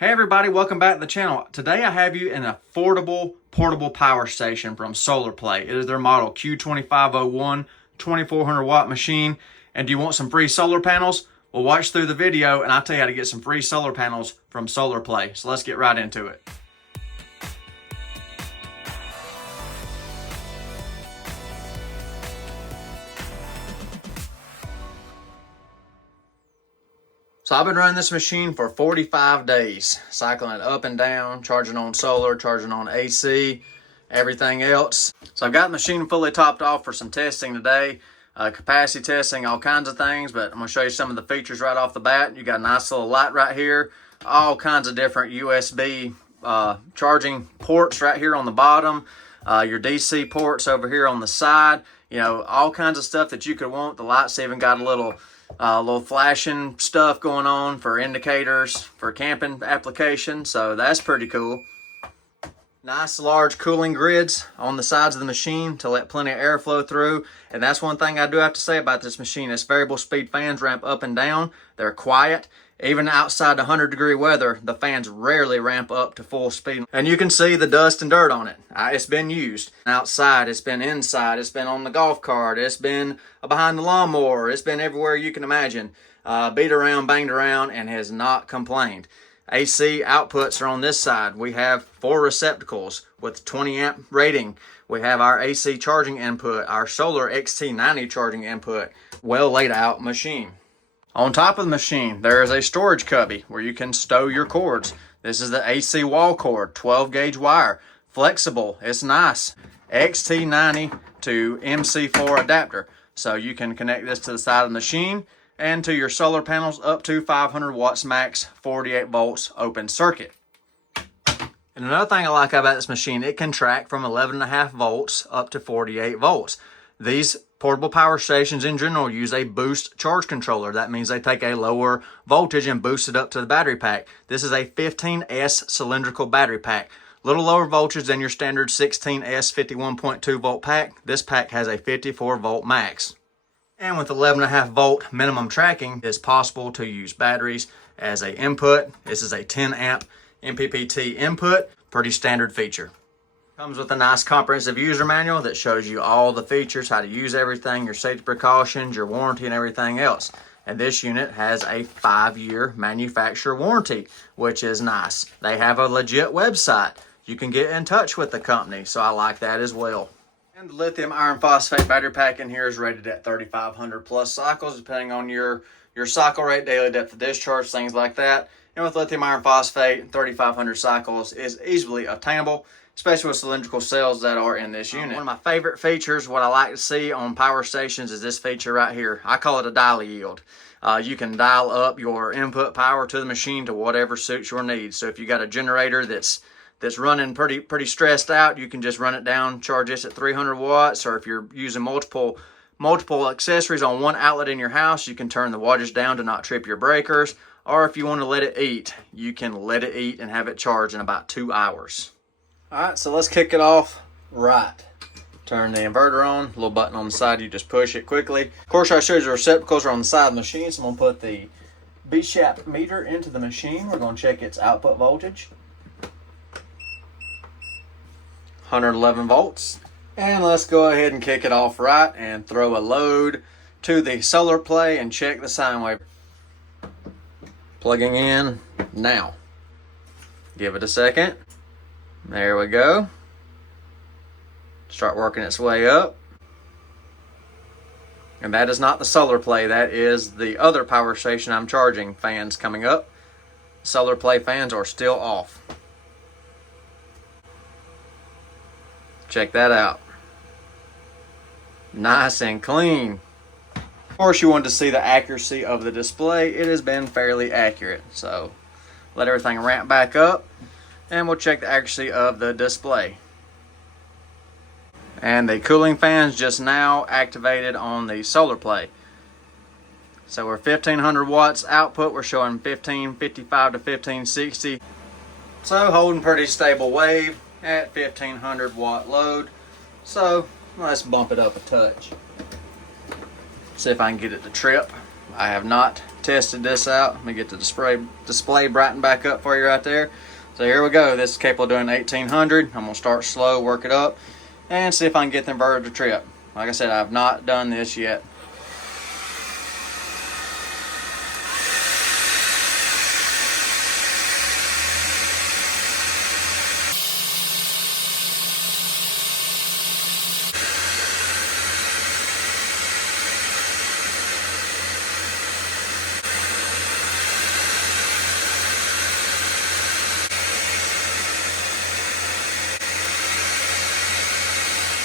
Hey everybody, welcome back to the channel. Today I have you an affordable portable power station from SolarPlay. It is their model Q2501 2400 watt machine. And do you want some free solar panels? Well, watch through the video and I'll tell you how to get some free solar panels from SolarPlay. So let's get right into it. So I've been running this machine for 45 days, cycling it up and down, charging on solar, charging on AC, everything else. So I've got the machine fully topped off for some testing today, capacity testing, all kinds of things, but I'm gonna show you some of the features right off the bat. You got a nice little light right here, all kinds of different USB charging ports right here on the bottom, your DC ports over here on the side, you know, all kinds of stuff that you could want. The light's even got a little flashing stuff going on for indicators for camping application, so that's pretty cool. Nice large cooling grids on the sides of the machine to let plenty of airflow through. And that's one thing I do have to say about this machine. Its variable speed fans ramp up and down. They're quiet. Even outside 100-degree weather, the fans rarely ramp up to full speed. And you can see the dust and dirt on it. It's been used outside, it's been inside, it's been on the golf cart, it's been behind the lawnmower, it's been everywhere you can imagine. Beat around, banged around, and has not complained. AC outputs are on this side. We have 4 receptacles with 20 amp rating. We have our AC charging input, our solar XT90 charging input. Well laid out machine. On top of the machine, there is a storage cubby where you can stow your cords. This is the AC wall cord, 12 gauge wire, flexible, it's nice. XT90 to MC4 adapter. So you can connect this to the side of the machine and to your solar panels up to 500 watts max, 48 volts open circuit. And another thing I like about this machine, it can track from 11.5 volts up to 48 volts. These portable power stations in general use a boost charge controller. That means they take a lower voltage and boost it up to the battery pack. This is a 15S cylindrical battery pack. Little lower voltage than your standard 16S 51.2 volt pack. This pack has a 54 volt max. And with 11.5 volt minimum tracking, it's possible to use batteries as an input. This is a 10 amp MPPT input, pretty standard feature. Comes with a nice comprehensive user manual that shows you all the features, how to use everything, your safety precautions, your warranty, and everything else. And this unit has a 5-year manufacturer warranty, which is nice. They have a legit website. You can get in touch with the company, so I like that as well. And the lithium iron phosphate battery pack in here is rated at 3,500 plus cycles, depending on your cycle rate, daily depth of discharge, things like that. And with lithium iron phosphate, 3,500 cycles is easily obtainable, especially with cylindrical cells that are in this unit. One of my favorite features, what I like to see on power stations, is this feature right here. I call it a dial yield. You can dial up your input power to the machine to whatever suits your needs. So if you got a generator that's running pretty stressed out, you can just run it down, charge this at 300 watts. Or if you're using multiple accessories on one outlet in your house, you can turn the wattage down to not trip your breakers. Or if you want to let it eat, you can let it eat and have it charge in about 2 hours. All right, so let's kick it off right. Turn the inverter on, little button on the side, you just push it quickly. Of course, I showed you the receptacles are on the side of the machine, so I'm gonna put the B-shaft meter into the machine. We're gonna check its output voltage. 111 volts. And let's go ahead and kick it off right and throw a load to the SolarPlay and check the sine wave. Plugging in now. Give it a second. There we go. Start working its way up. And that is not the SolarPlay, that is the other power station I'm charging. Fans coming up. SolarPlay fans are still off. Check that out. Nice and clean. Of course, you wanted to see the accuracy of the display. It has been fairly accurate. So let everything ramp back up and we'll check the accuracy of the display. And the cooling fans just now activated on the SolarPlay. So we're 1500 watts output. We're showing 1555 to 1560. So holding pretty stable wave at 1500 watt load. So let's bump it up a touch. See if I can get it to trip. I have not tested this out. Let me get the display brightened back up for you right there. So here we go. This is capable of doing 1800. I'm gonna start slow, work it up, and see if I can get the inverter to trip. Like I said, I've not done this yet.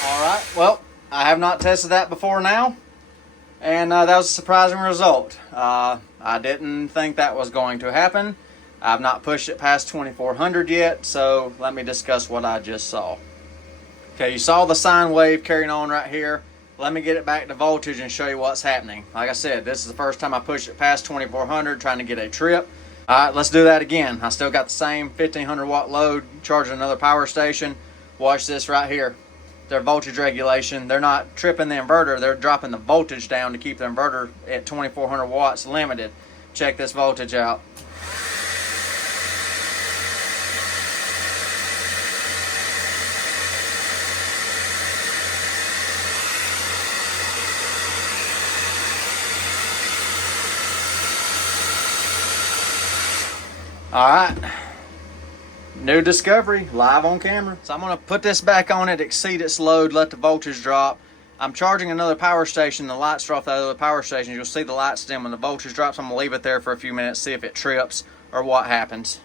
Alright, well, I have not tested that before now, and that was a surprising result. I didn't think that was going to happen. I've not pushed it past 2400 yet, so let me discuss what I just saw. Okay, you saw the sine wave carrying on right here. Let me get it back to voltage and show you what's happening. Like I said, this is the first time I pushed it past 2400 trying to get a trip. Alright, let's do that again. I still got the same 1500 watt load charging another power station. Watch this right here. Their voltage regulation, they're not tripping the inverter, they're dropping the voltage down to keep the inverter at 2400 watts limited. Check this voltage out. All right, new discovery, live on camera. So I'm gonna put this back on it, exceed its load, let the voltage drop. I'm charging another power station. The lights are off the other power station. You'll see the lights dim when the voltage drops. I'm gonna leave it there for a few minutes, see if it trips or what happens.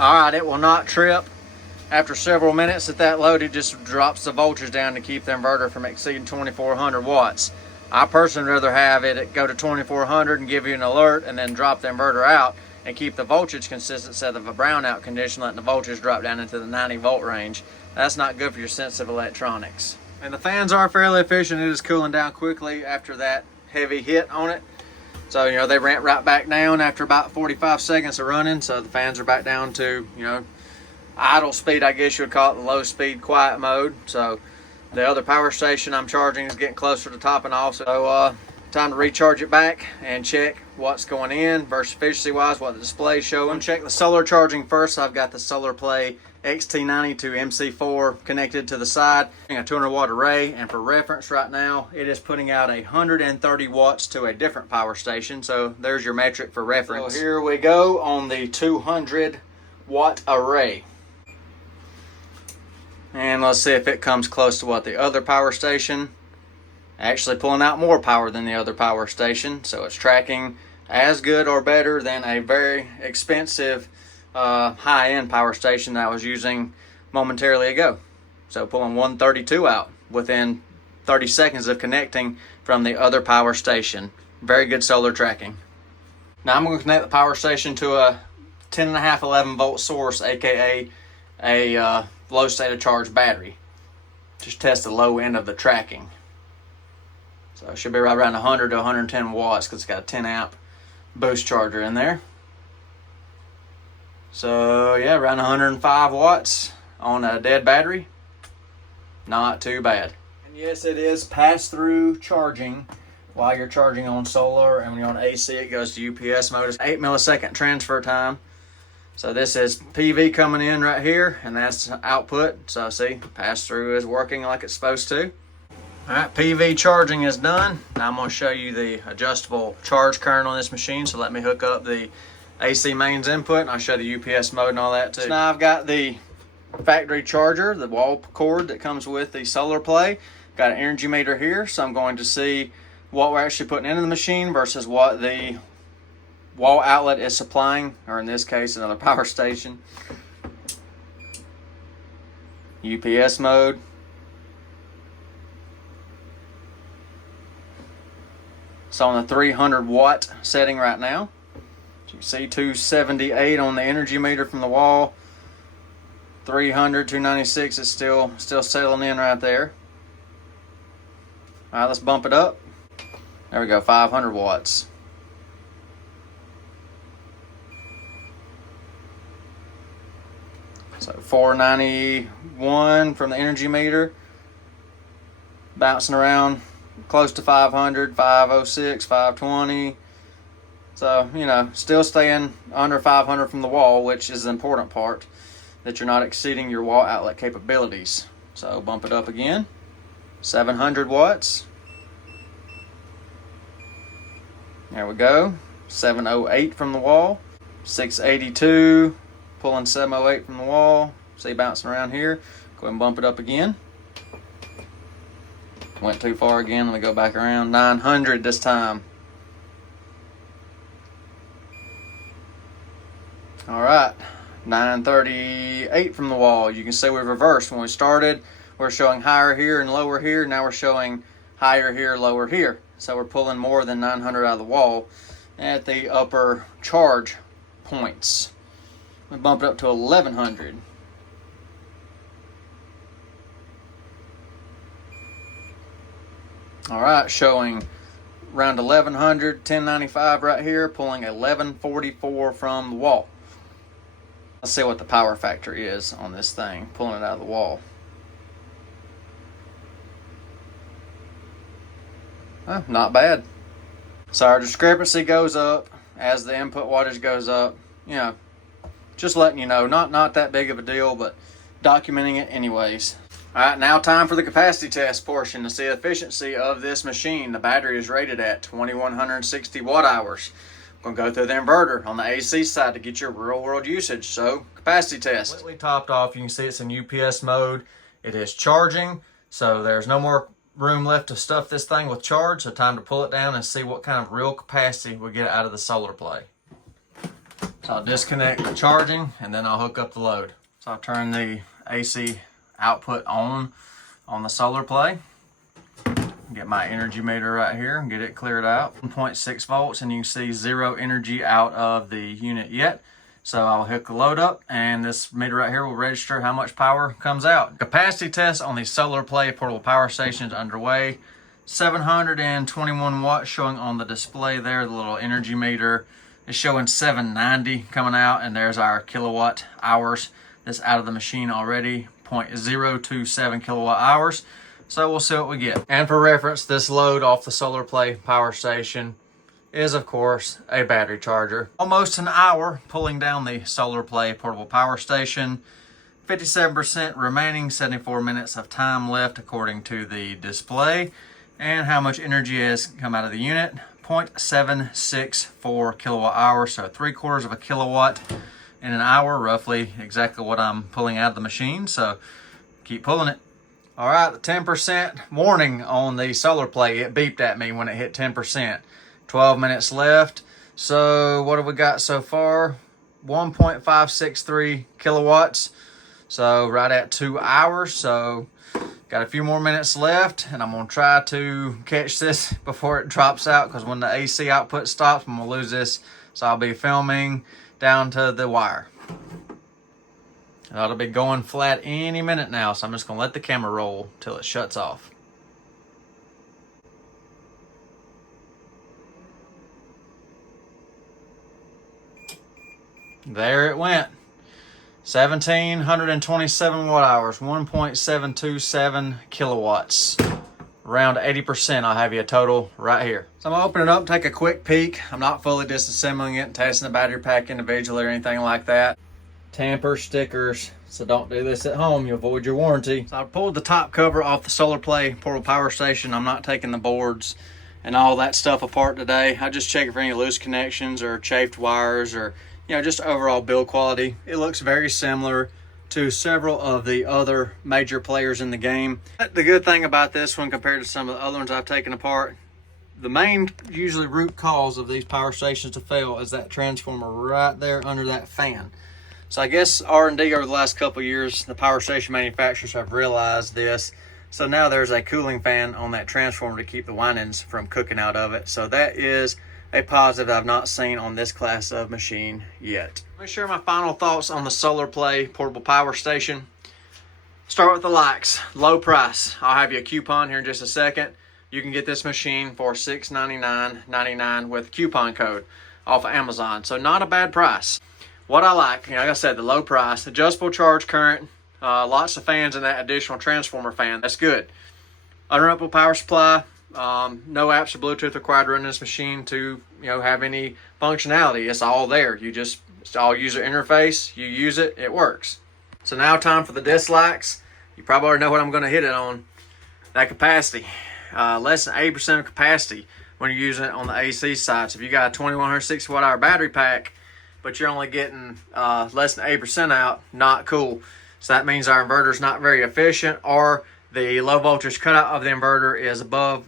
Alright, it will not trip. After several minutes at that load, it just drops the voltage down to keep the inverter from exceeding 2400 watts. I personally would rather have it go to 2400 and give you an alert and then drop the inverter out and keep the voltage consistent instead of a brownout condition, letting the voltage drop down into the 90 volt range. That's not good for your sensitive electronics. And the fans are fairly efficient. It is cooling down quickly after that heavy hit on it. So, you know, they ramp right back down after about 45 seconds of running. So the fans are back down to, you know, idle speed, I guess you would call it, the low speed quiet mode. So the other power station I'm charging is getting closer to topping off. So time to recharge it back and check what's going in versus efficiency wise, what the display's showing. Check the solar charging first. I've got the SolarPlay XT90 to MC4 connected to the side, a 200 watt array, and for reference right now it is putting out 130 watts to a different power station. So there's your metric for reference. So here we go on the 200 watt array, and let's see if it comes close to what the other power station, actually pulling out more power than the other power station. So it's tracking as good or better than a very expensive high-end power station that I was using momentarily ago. So pulling 132 out within 30 seconds of connecting from the other power station. Very good solar tracking. Now I'm going to connect the power station to a 10.5 11 volt source, aka a low state of charge battery. Just test the low end of the tracking. So it should be right around 100 to 110 watts because it's got a 10 amp boost charger in there. So yeah, around 105 watts on a dead battery. Not too bad. And yes, it is pass-through charging while you're charging on solar, and when you're on AC it goes to UPS mode. It's 8 millisecond transfer time. So this is PV coming in right here, and that's output. So see, pass-through is working like it's supposed to. Alright, PV charging is done. Now I'm going to show you the adjustable charge current on this machine. So let me hook up the AC mains input, and I'll show the UPS mode and all that too. So now I've got the factory charger, the wall cord that comes with the SolarPlay. Got an energy meter here, so I'm going to see what we're actually putting into the machine versus what the wall outlet is supplying, or in this case another power station. UPS mode. It's on the 300 watt setting right now. You can see 278 on the energy meter from the wall. 300, 296 is still settling in right there. All right, let's bump it up. There we go, 500 watts. So 491 from the energy meter, bouncing around close to 500, 506, 520. So, you know, still staying under 500 from the wall, which is the important part, that you're not exceeding your wall outlet capabilities. So bump it up again, 700 watts. There we go, 708 from the wall, 682, pulling 708 from the wall. See, bouncing around here. Go ahead and bump it up again. Went too far again, let me go back around, 900 this time. All right, 938 from the wall. You can see we've reversed. When we started, we're showing higher here and lower here. Now we're showing higher here, lower here. So we're pulling more than 900 out of the wall at the upper charge points. We bump it up to 1100. All right, showing around 1100, 1095 right here, pulling 1144 from the wall. Let's see what the power factor is on this thing, pulling it out of the wall. Not bad. So our discrepancy goes up as the input wattage goes up. You know, just letting you know, not that big of a deal, but documenting it anyways. All right, now time for the capacity test portion to see the efficiency of this machine. The battery is rated at 2160 watt hours. I'm going to go through the inverter on the AC side to get your real world usage. So capacity test. Completely topped off. You can see it's in UPS mode. It is charging, so there's no more room left to stuff this thing with charge. So time to pull it down and see what kind of real capacity we get out of the SolarPlay. So I'll disconnect the charging and then I'll hook up the load. So I'll turn the AC output on the SolarPlay. Get my energy meter right here and get it cleared out. 1.6 volts, and you can see zero energy out of the unit yet. So I'll hook the load up and this meter right here will register how much power comes out. Capacity test on the SolarPlay portable power station is underway. 721 watts showing on the display there. The little energy meter is showing 790 coming out, and there's our kilowatt hours that's out of the machine already, 0.027 kilowatt hours. So we'll see what we get. And for reference, this load off the SolarPlay power station is, of course, a battery charger. Almost an hour pulling down the SolarPlay portable power station. 57% remaining, 74 minutes of time left according to the display. And how much energy has come out of the unit? 0.764 kilowatt hours, so 3/4 of a kilowatt in an hour, roughly exactly what I'm pulling out of the machine. So keep pulling it. All right, the 10% warning on the SolarPlay, it beeped at me when it hit 10%. 12 minutes left. So what have we got so far? 1.563 kilowatts. So right at 2 hours. So got a few more minutes left, and I'm gonna try to catch this before it drops out, because when the AC output stops, I'm gonna lose this. So I'll be filming down to the wire. It ought to be going flat any minute now, so I'm just gonna let the camera roll till it shuts off. There it went. 1,727 watt hours, 1.727 kilowatts. Around 80%, I'll have you a total right here. So I'm gonna open it up, take a quick peek. I'm not fully disassembling it, testing the battery pack individually or anything like that. Tamper stickers, so don't do this at home, you'll avoid your warranty. So I pulled the top cover off the SolarPlay portable power station. I'm not taking the boards and all that stuff apart today. I just check for any loose connections or chafed wires, or just overall build quality. It looks very similar to several of the other major players in the game. The good thing about this one compared to some of the other ones I've taken apart, the main usually root cause of these power stations to fail is that transformer right there under that fan. So I guess R&D over the last couple of years, the power station manufacturers have realized this. So now there's a cooling fan on that transformer to keep the windings from cooking out of it. So that is a positive I've not seen on this class of machine yet. Let me share my final thoughts on the SolarPlay portable power station. Start with the likes. Low price. I'll have you a coupon here in just a second. you can get this machine for $699.99 with coupon code off of Amazon. So not a bad price. What I like, like I said, the low price, adjustable charge current, lots of fans in that additional transformer fan. That's good. Uninterruptible power supply. No apps or Bluetooth required to run this machine to have any functionality. It's all there. It's all user interface. You use it, it works. So now time for the dislikes. You probably already know what I'm going to hit it on. That capacity. Less than 80% of capacity when you're using it on the AC side. So if you got a 2160 watt hour battery pack, but you're only getting less than 8% out, not cool. So that means our inverter is not very efficient, or the low voltage cutout of the inverter is above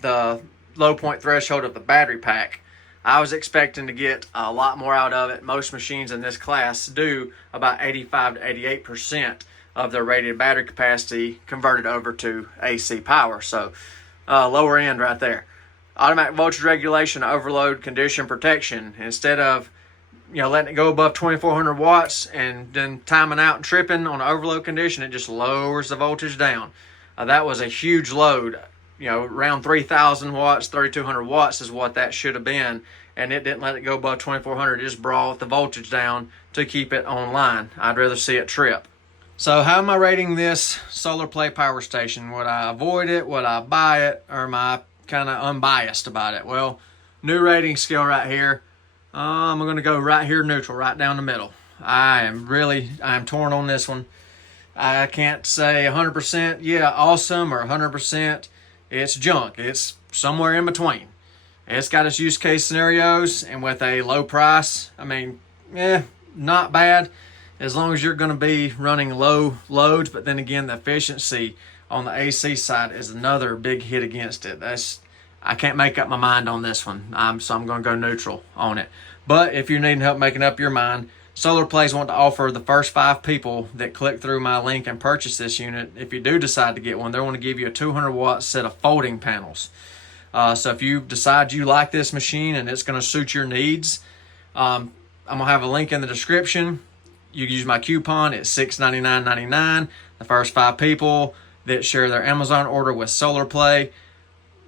the low point threshold of the battery pack. I was expecting to get a lot more out of it. Most machines in this class do about 85 to 88% of their rated battery capacity converted over to AC power. So lower end right there. Automatic voltage regulation, overload condition protection. Instead of letting it go above 2400 watts and then timing out and tripping on an overload condition, it just lowers the voltage down. That was a huge load. Around 3000 watts, 3200 watts is what that should have been, and it didn't let it go above 2400. It just brought the voltage down to keep it online. I'd rather see it trip. So how am I rating this SolarPlay power station? Would I avoid it? Would I buy it? Or am I kind of unbiased about it? Well, new rating scale right here. I'm going to go right here, neutral, right down the middle. I'm torn on this one. I can't say 100%, yeah, awesome, or 100%, it's junk. It's somewhere in between. It's got its use case scenarios, and with a low price, not bad, as long as you're going to be running low loads. But then again, the efficiency on the AC side is another big hit against it. I can't make up my mind on this one, so I'm going to go neutral on it. But if you're needing help making up your mind, SolarPlay's want to offer the first 5 people that click through my link and purchase this unit, if you do decide to get one, they want to give you a 200 watt set of folding panels. So if you decide you like this machine and it's going to suit your needs, I'm going to have a link in the description. You can use my coupon. It's $699.99. The first 5 people that share their Amazon order with SolarPlay,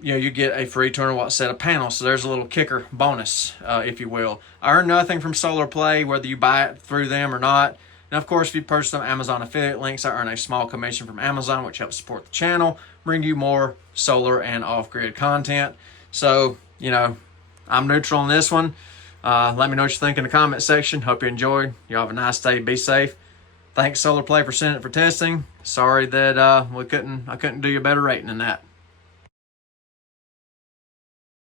you get a free 200 watt set of panels. So there's a little kicker bonus, if you will. I earn nothing from SolarPlay, whether you buy it through them or not. And of course, if you purchase them Amazon affiliate links, I earn a small commission from Amazon, which helps support the channel, bring you more solar and off-grid content. So, I'm neutral on this one. Let me know what you think in the comment section. Hope you enjoyed. You have a nice day. Be safe. Thanks SolarPlay for sending it for testing. Sorry that I couldn't do you a better rating than that.